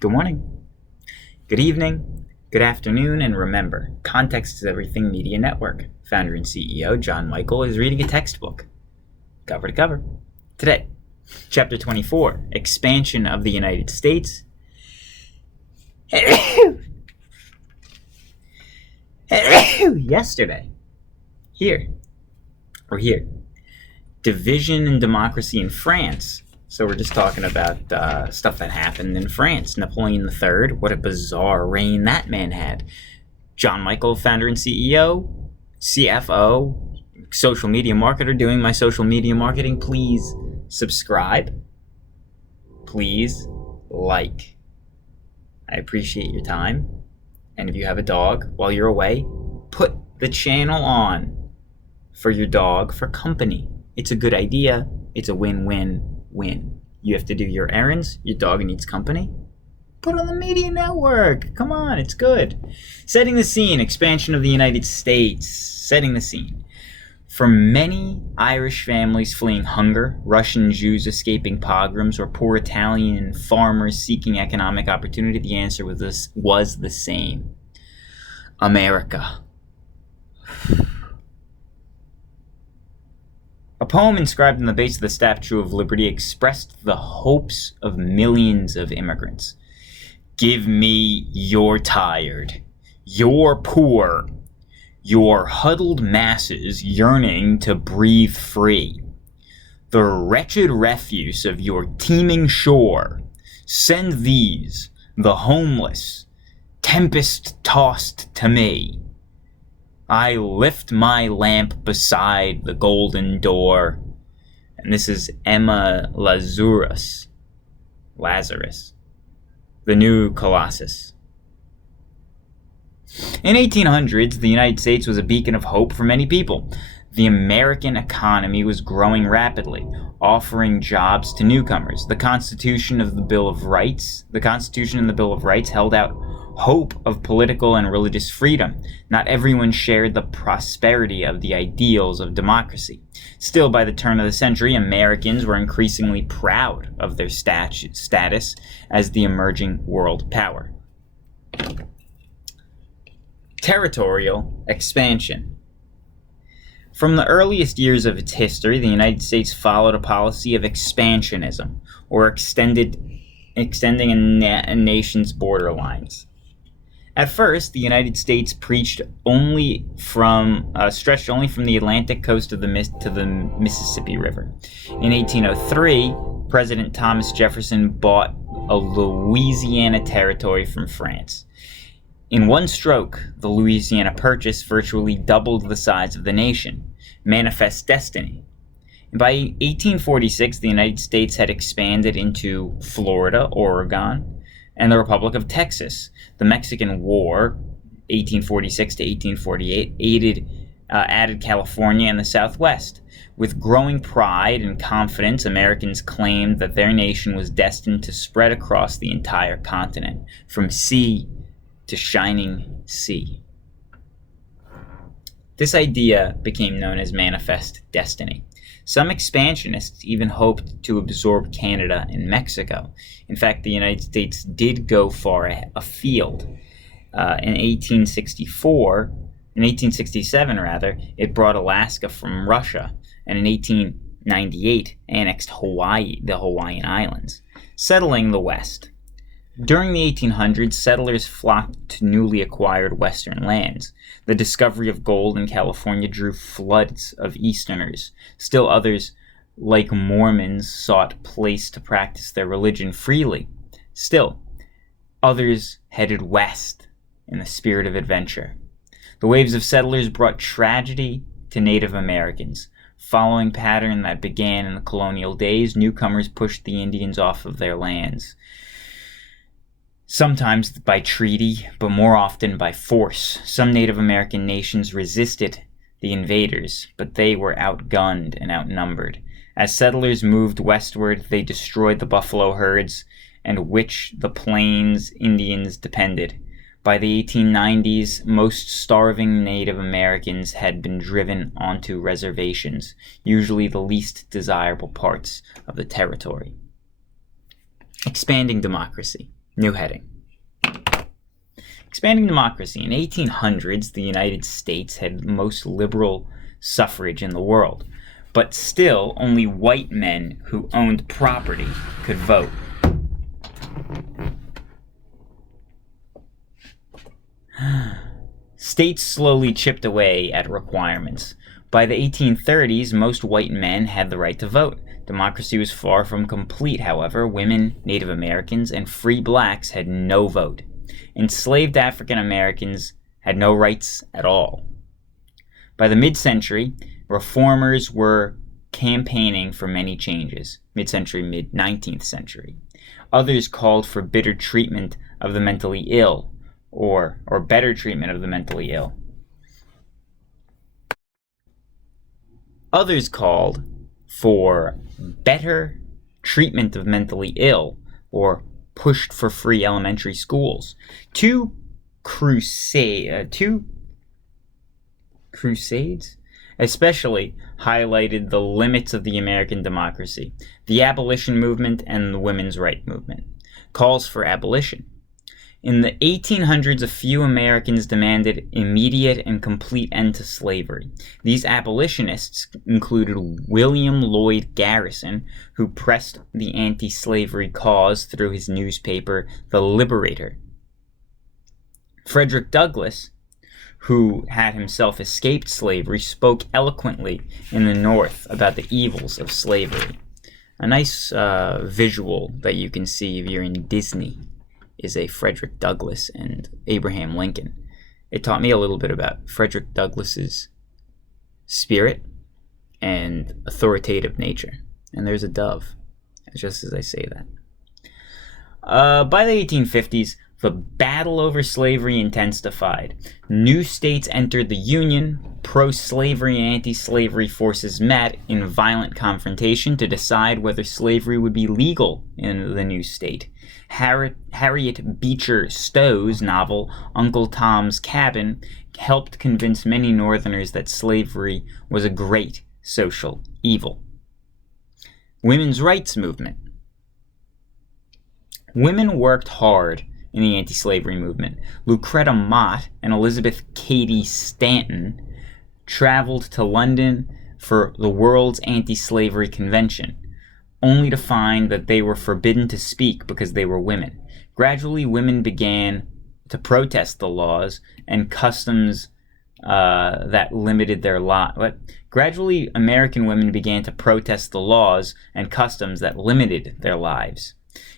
Good morning, good evening, good afternoon, and remember, Context is Everything Media Network. Founder and CEO John Michael is reading a textbook, cover to cover. Today, Chapter 24, Expansion of the United States. Yesterday, here, Division and Democracy in France. So we're just talking about stuff that happened in France. Napoleon III, what a bizarre reign that man had. John Michael, founder and CEO, CFO, social media marketer, doing my social media marketing. Please subscribe. Please like. I appreciate your time. And if you have a dog while you're away, put the channel on for your dog for company. It's a good idea. It's a win-win-win. You have to do your errands. Your dog needs company. Put on the media network. Come on, it's good. Setting the scene. Expansion of the United States. Setting the scene. For many Irish families fleeing hunger, Russian Jews escaping pogroms, or poor Italian farmers seeking economic opportunity, the answer was the same. America. A poem inscribed on the base of the Statue of Liberty expressed the hopes of millions of immigrants. Give me your tired, your poor, your huddled masses yearning to breathe free. The wretched refuse of your teeming shore. Send these, the homeless, tempest-tossed to me. I lift my lamp beside the golden door. And this is Emma Lazarus, the new Colossus. In 1800s, the United States was a beacon of hope for many people. The American economy was growing rapidly, offering jobs to newcomers. The Constitution and the Bill of Rights held out hope of political and religious freedom. Not everyone shared the prosperity of the ideals of democracy. Still, by the turn of the century, Americans were increasingly proud of their status as the emerging world power. Territorial expansion. From the earliest years of its history, the United States followed a policy of expansionism, or extending a nation's borderlines. At first, the United States stretched only from the Atlantic coast to the Mississippi River. In 1803, President Thomas Jefferson bought a Louisiana territory from France. In one stroke, the Louisiana Purchase virtually doubled the size of the nation. Manifest destiny. By 1846, the United States had expanded into Florida, Oregon, and the Republic of Texas. The Mexican War, 1846 to 1848, added California and the Southwest. With growing pride and confidence, Americans claimed that their nation was destined to spread across the entire continent, from sea to shining sea. This idea became known as manifest destiny. Some expansionists even hoped to absorb Canada and Mexico. In fact, the United States did go far afield. In 1867, it brought Alaska from Russia, and in 1898 annexed Hawaii, the Hawaiian Islands, settling the West. During the 1800s, settlers flocked to newly acquired western lands. The discovery of gold in California drew floods of Easterners. Still others, like Mormons, sought place to practice their religion freely. Still others headed west in the spirit of adventure. The waves of settlers brought tragedy to Native Americans. Following pattern that began in the colonial days, newcomers pushed the Indians off of their lands. Sometimes by treaty, but more often by force. Some Native American nations resisted the invaders, but they were outgunned and outnumbered. As settlers moved westward, they destroyed the buffalo herds on which the Plains Indians depended. By the 1890s, most starving Native Americans had been driven onto reservations, usually the least desirable parts of the territory. Expanding democracy. New heading. Expanding democracy. In 1800s, the United States had the most liberal suffrage in the world, but still only white men who owned property could vote. States slowly chipped away at requirements. By the 1830s, most white men had the right to vote. Democracy was far from complete, however. Women, Native Americans, and free blacks had no vote. Enslaved African Americans had no rights at all. By the mid-century, reformers were campaigning for many changes. Mid-century, mid-19th century. Others called for bitter treatment of the mentally ill, or better treatment of the mentally ill. Others called for better treatment of mentally ill, or pushed for free elementary schools. Two crusades especially highlighted the limits of the American democracy: the abolition movement and the women's rights movement. Calls for abolition. In the 1800s, a few Americans demanded immediate and complete end to slavery. These abolitionists included William Lloyd Garrison, who pressed the anti-slavery cause through his newspaper, The Liberator. Frederick Douglass, who had himself escaped slavery, spoke eloquently in the North about the evils of slavery. A nice visual that you can see if you're in Disney is a Frederick Douglass and Abraham Lincoln. It taught me a little bit about Frederick Douglass's spirit and authoritative nature. And there's a dove, just as I say that. By the 1850s, the battle over slavery intensified. New states entered the Union. Pro-slavery and anti-slavery forces met in violent confrontation to decide whether slavery would be legal in the new state. Harriet Beecher Stowe's novel, Uncle Tom's Cabin, helped convince many Northerners that slavery was a great social evil. Women's rights movement. Women worked hard in the anti-slavery movement. Lucretta Mott and Elizabeth Cady Stanton traveled to London for the World's Anti-Slavery Convention, only to find that they were forbidden to speak because they were women. Gradually, women began to protest the laws and customs that limited their Gradually, American women began to protest the laws and customs that limited their lives.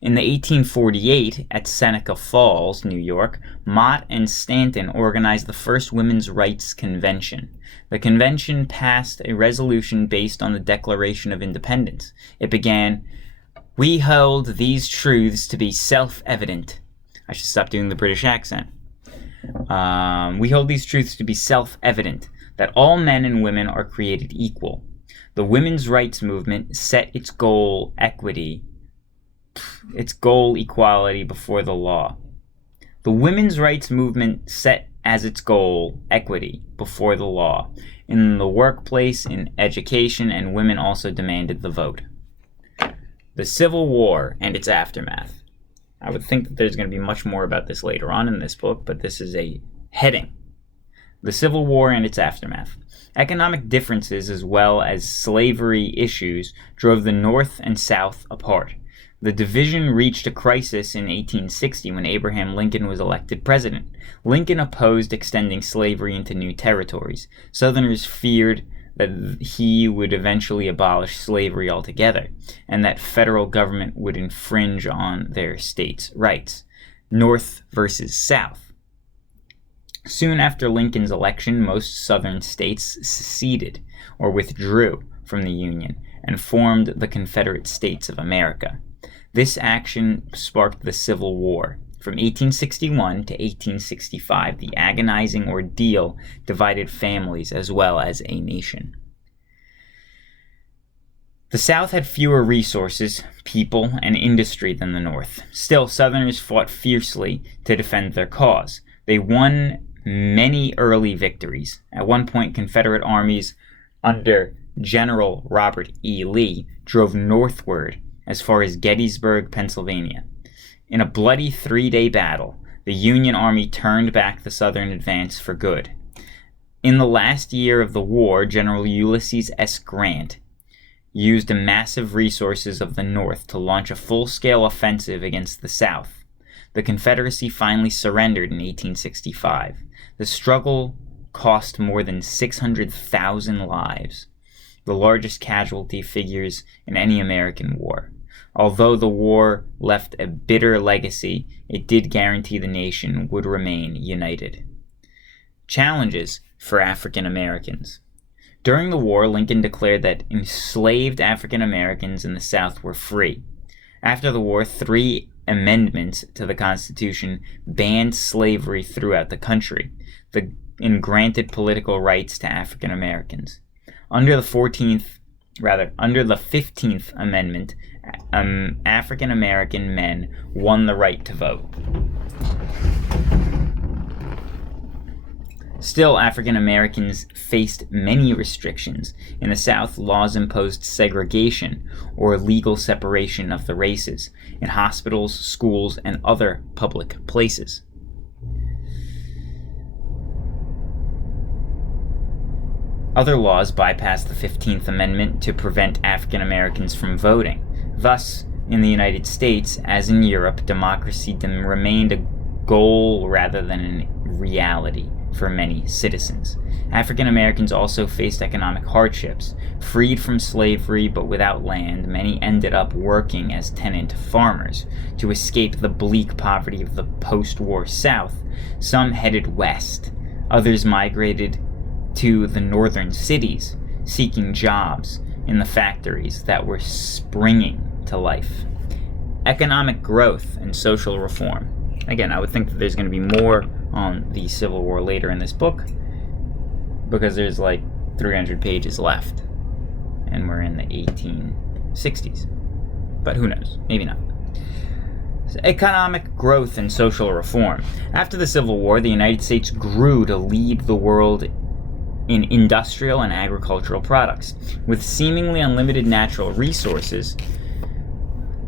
In the 1848, at Seneca Falls, New York, Mott and Stanton organized the first women's rights convention. The convention passed a resolution based on the Declaration of Independence. It began, "We hold these truths to be self-evident." I should stop doing the British accent. "We hold these truths to be self-evident, that all men and women are created equal. The women's rights movement set its goal equality before the law. The women's rights movement set as its goal equity before the law. In the workplace, in education, and women also demanded the vote." The Civil War and its aftermath. I would think that there's going to be much more about this later on in this book, but this is a heading. The Civil War and its aftermath. Economic differences as well as slavery issues drove the North and South apart. The division reached a crisis in 1860 when Abraham Lincoln was elected president. Lincoln opposed extending slavery into new territories. Southerners feared that he would eventually abolish slavery altogether, and that federal government would infringe on their states' rights. North versus South. Soon after Lincoln's election, most Southern states seceded or withdrew from the Union and formed the Confederate States of America. This action sparked the Civil War. From 1861 to 1865, the agonizing ordeal divided families as well as a nation. The South had fewer resources, people, and industry than the North. Still, Southerners fought fiercely to defend their cause. They won many early victories. At one point, Confederate armies under General Robert E. Lee drove northward as far as Gettysburg, Pennsylvania. In a bloody 3-day battle, the Union Army turned back the Southern advance for good. In the last year of the war, General Ulysses S. Grant used the massive resources of the North to launch a full-scale offensive against the South. The Confederacy finally surrendered in 1865. The struggle cost more than 600,000 lives, the largest casualty figures in any American war. Although the war left a bitter legacy, it did guarantee the nation would remain united. Challenges for African Americans. During the war, Lincoln declared that enslaved African Americans in the South were free. After the war, 3 amendments to the Constitution banned slavery throughout the country and granted political rights to African Americans. Under the 15th Amendment, African American men won the right to vote. Still, African Americans faced many restrictions. In the South, laws imposed segregation, or legal separation of the races, in hospitals, schools, and other public places. Other laws bypassed the 15th Amendment to prevent African Americans from voting. Thus, in the United States, as in Europe, democracy remained a goal rather than a reality for many citizens. African Americans also faced economic hardships. Freed from slavery but without land, many ended up working as tenant farmers. To escape the bleak poverty of the post-war South, some headed west. Others migrated to the northern cities, seeking jobs in the factories that were springing to life. Economic growth and social reform. Again, I would think that there's going to be more on the Civil War later in this book, because there's like 300 pages left, and we're in the 1860s. But who knows? Maybe not. So, economic growth and social reform. After the Civil War, the United States grew to lead the world in industrial and agricultural products. With seemingly unlimited natural resources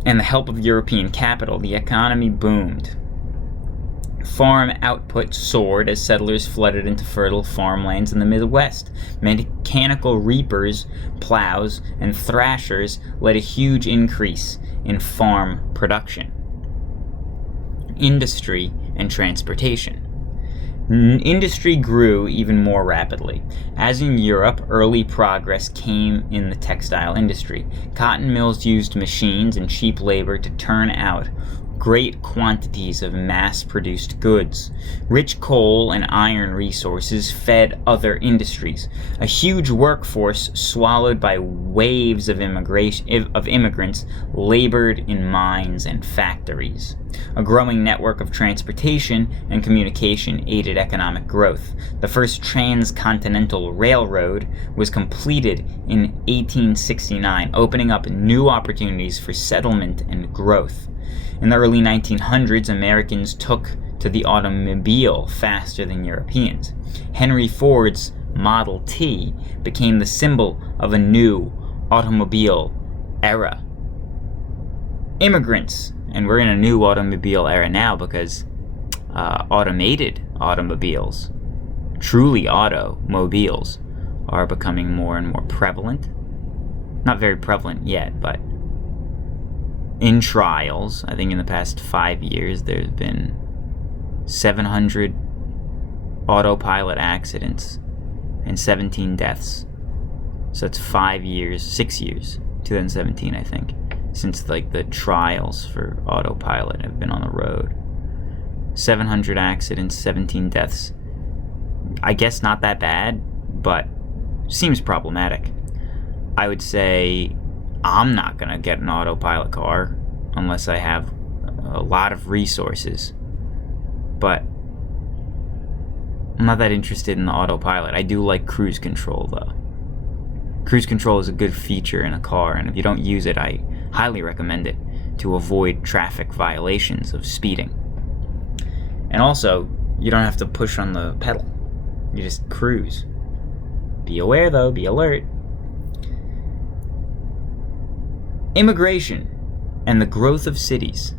and the help of European capital, the economy boomed. Farm output soared as settlers flooded into fertile farmlands in the Midwest. Mechanical reapers, plows, and thrashers led a huge increase in farm production. Industry and transportation. Industry grew even more rapidly. As in Europe, early progress came in the textile industry. Cotton mills used machines and cheap labor to turn out great quantities of mass-produced goods. Rich coal and iron resources fed other industries. A huge workforce swallowed by waves of immigrants labored in mines and factories. A growing network of transportation and communication aided economic growth. The first transcontinental railroad was completed in 1869, opening up new opportunities for settlement and growth. In the early 1900s, Americans took to the automobile faster than Europeans. Henry Ford's Model T became the symbol of a new automobile era. Immigrants, and we're in a new automobile era now because automated automobiles, truly automobiles, are becoming more and more prevalent. Not very prevalent yet, but in trials. I think in the past 5 years there's been 700 autopilot accidents and 17 deaths. So it's 6 years, 2017 I think, since like the trials for autopilot have been on the road. 700 accidents, 17 deaths. I guess not that bad, but seems problematic. I would say I'm not going to get an autopilot car unless I have a lot of resources. But I'm not that interested in the autopilot. I do like cruise control, though. Cruise control is a good feature in a car, and if you don't use it, I highly recommend it to avoid traffic violations of speeding. And also, you don't have to push on the pedal. You just cruise. Be aware, though. Be alert. Immigration and the growth of cities.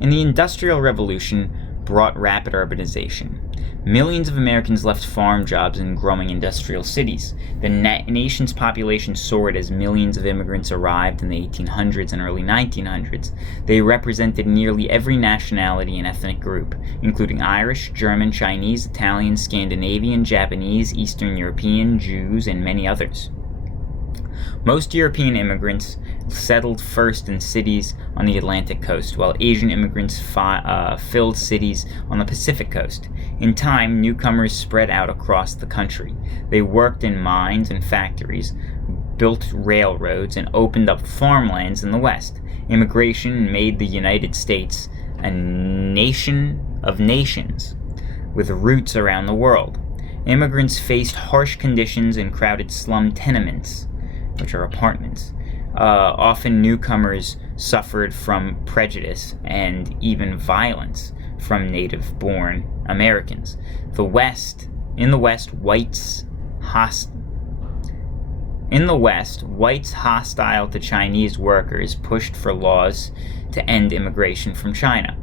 And the Industrial Revolution brought rapid urbanization. Millions of Americans left farm jobs in growing industrial cities. The nation's population soared as millions of immigrants arrived in the 1800s and early 1900s. They represented nearly every nationality and ethnic group, including Irish, German, Chinese, Italian, Scandinavian, Japanese, Eastern European, Jews, and many others. Most European immigrants settled first in cities on the Atlantic coast, while Asian immigrants filled cities on the Pacific coast. In time, newcomers spread out across the country. They worked in mines and factories, built railroads, and opened up farmlands in the West. Immigration made the United States a nation of nations, with roots around the world. Immigrants faced harsh conditions in crowded slum tenements, which are apartments. Often newcomers suffered from prejudice and even violence from native-born Americans. In the West, whites hostile to Chinese workers pushed for laws to end immigration from China.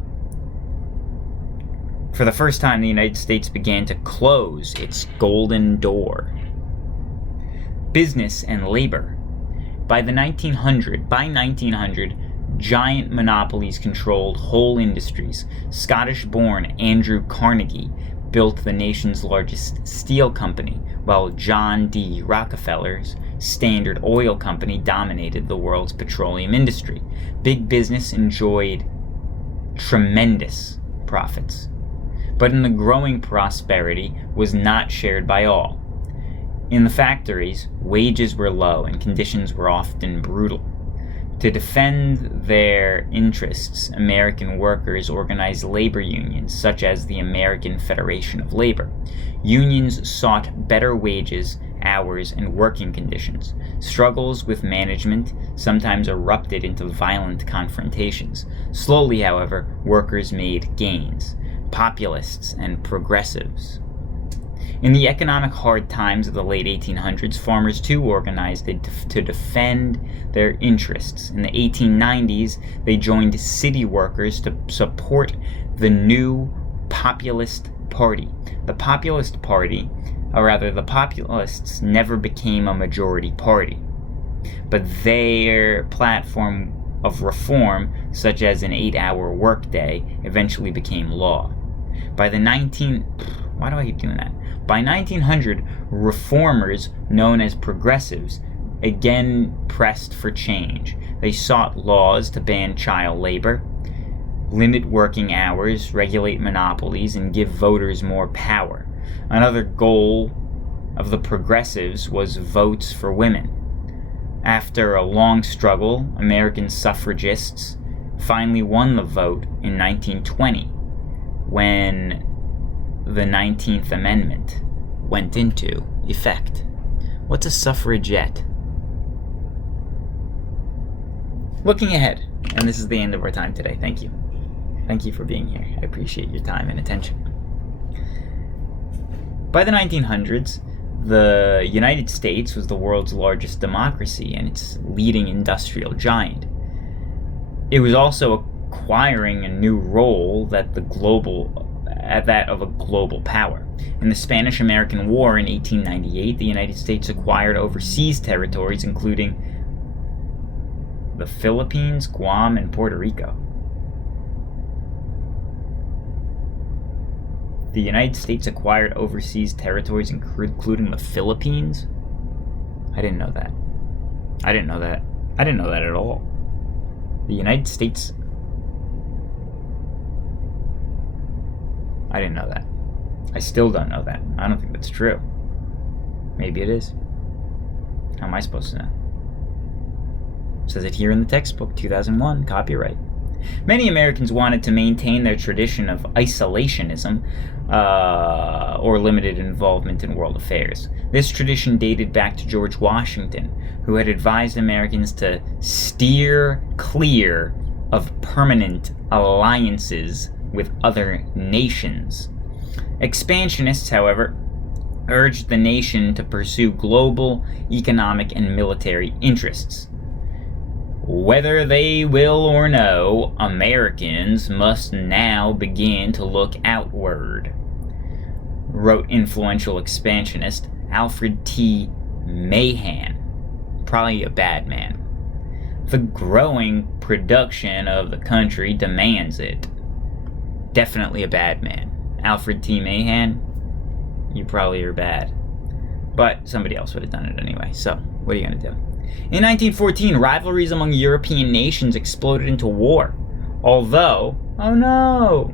For the first time, the United States began to close its golden door. Business and labor. By 1900, giant monopolies controlled whole industries. Scottish-born Andrew Carnegie built the nation's largest steel company, while John D. Rockefeller's Standard Oil Company dominated the world's petroleum industry. Big business enjoyed tremendous profits, but the growing prosperity was not shared by all. In the factories, wages were low and conditions were often brutal. To defend their interests, American workers organized labor unions, such as the American Federation of Labor. Unions sought better wages, hours, and working conditions. Struggles with management sometimes erupted into violent confrontations. Slowly, however, workers made gains. Populists and progressives. In the economic hard times of the late 1800s, farmers too organized to defend their interests. In the 1890s, they joined city workers to support the new Populist Party. The Populists never became a majority party, but their platform of reform, such as an 8-hour workday, eventually became law. By 1900, reformers, known as progressives, again pressed for change. They sought laws to ban child labor, limit working hours, regulate monopolies, and give voters more power. Another goal of the progressives was votes for women. After a long struggle, American suffragists finally won the vote in 1920, when the 19th Amendment went into effect. What's a suffragette? Looking ahead, and this is the end of our time today. Thank you. Thank you for being here. I appreciate your time and attention. By the 1900s, the United States was the world's largest democracy and its leading industrial giant. It was also acquiring a new role that of a global power. In the Spanish-American War in 1898, the United States acquired overseas territories including the Philippines, Guam, and Puerto Rico. The United States acquired overseas territories including the Philippines? I didn't know that. I didn't know that at all. The United States... I didn't know that. I still don't know that. I don't think that's true. Maybe it is. How am I supposed to know? It says it here in the textbook, 2001, copyright. Many Americans wanted to maintain their tradition of isolationism or limited involvement in world affairs. This tradition dated back to George Washington, who had advised Americans to steer clear of permanent alliances with other nations. Expansionists, however, urged the nation to pursue global economic and military interests. Whether they will or no, Americans must now begin to look outward, wrote influential expansionist Alfred T. Mahan, probably a bad man. The growing production of the country demands it. Definitely a bad man. Alfred T. Mahan, you probably are bad. But somebody else would have done it anyway, so what are you going to do? In 1914, rivalries among European nations exploded into war. Although, oh no!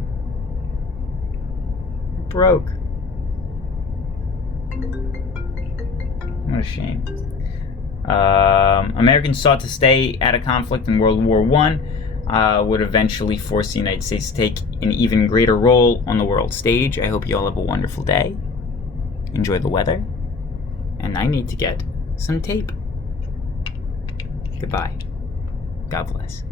It broke. What a shame. Americans sought to stay out of conflict in World War I, would eventually force the United States to take an even greater role on the world stage. I hope you all have a wonderful day. Enjoy the weather. And I need to get some tape. Goodbye. God bless.